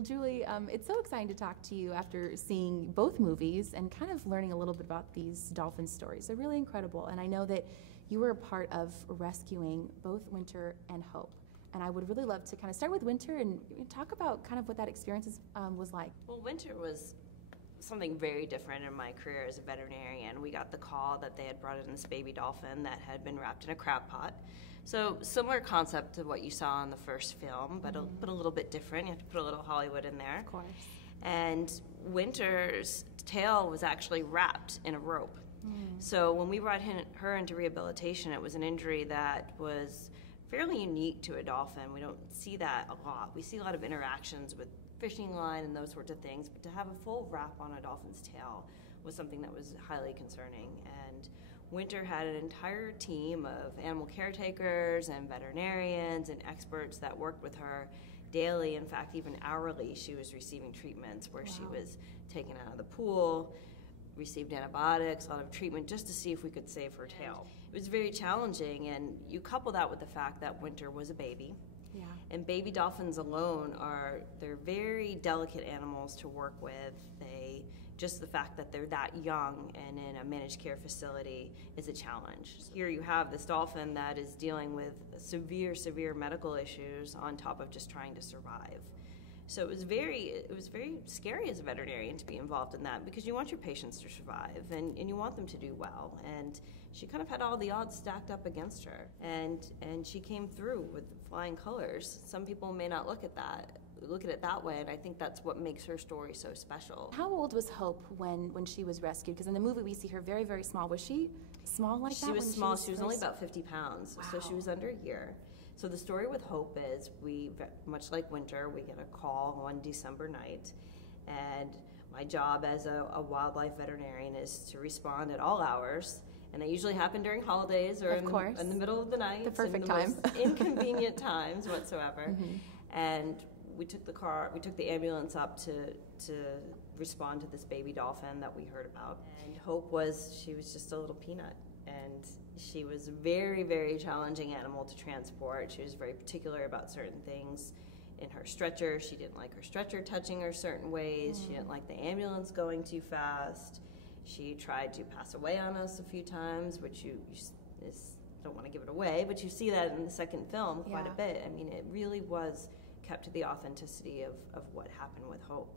Well, Julie, it's so exciting to talk to you after seeing both movies and kind of learning a little bit about these dolphin stories. They're really incredible, and I know that you were a part of rescuing both Winter and Hope. And I would really love to kind of start with Winter and talk about kind of what that experience was like. Well, Winter was something very different in my career as a veterinarian. We got the call that they had brought in this baby dolphin that had been wrapped in a crab pot. So similar concept to what you saw in the first film, but a little bit different. You have to put a little Hollywood in there. Of course. And Winter's tail was actually wrapped in a rope. So when we brought her into rehabilitation, it was an injury that was fairly unique to a dolphin. We don't see that a lot. We see a lot of interactions with fishing line and those sorts of things, but to have a full wrap on a dolphin's tail was something that was highly concerning. And Winter had an entire team of animal caretakers and veterinarians and experts that worked with her daily. In fact, even hourly, she was receiving treatments where she was taken out of the pool, received antibiotics, a lot of treatment just to see if we could save her tail. It was very challenging, and you couple that with the fact that Winter was a baby. Yeah. And baby dolphins alone they're very delicate animals to work with. Just the fact that they're that young and in a managed care facility is a challenge. Here you have this dolphin that is dealing with severe, severe medical issues on top of just trying to survive. So it was very scary as a veterinarian to be involved in that, because you want your patients to survive and you want them to do well. And she kind of had all the odds stacked up against her, and she came through with flying colors. Some people may not look at it that way, and I think that's what makes her story so special. How old was Hope when she was rescued? Because in the movie we see her very, very small. Was she small like that? She was small. She was only about 50 pounds, so she was under a year. So the story with Hope is, much like Winter, we get a call one December night, and my job as a wildlife veterinarian is to respond at all hours, and they usually happen during holidays or in the middle of the night. The perfect time. Most inconvenient times whatsoever. And we took the ambulance up to respond to this baby dolphin that we heard about. And Hope she was just a little peanut. And she was a very, very challenging animal to transport. She was very particular about certain things in her stretcher. She didn't like her stretcher touching her certain ways. She didn't like the ambulance going too fast. She tried to pass away on us a few times, which you don't want to give it away, but you see that in the second film quite a bit. I mean, it really was kept to the authenticity of what happened with Hope.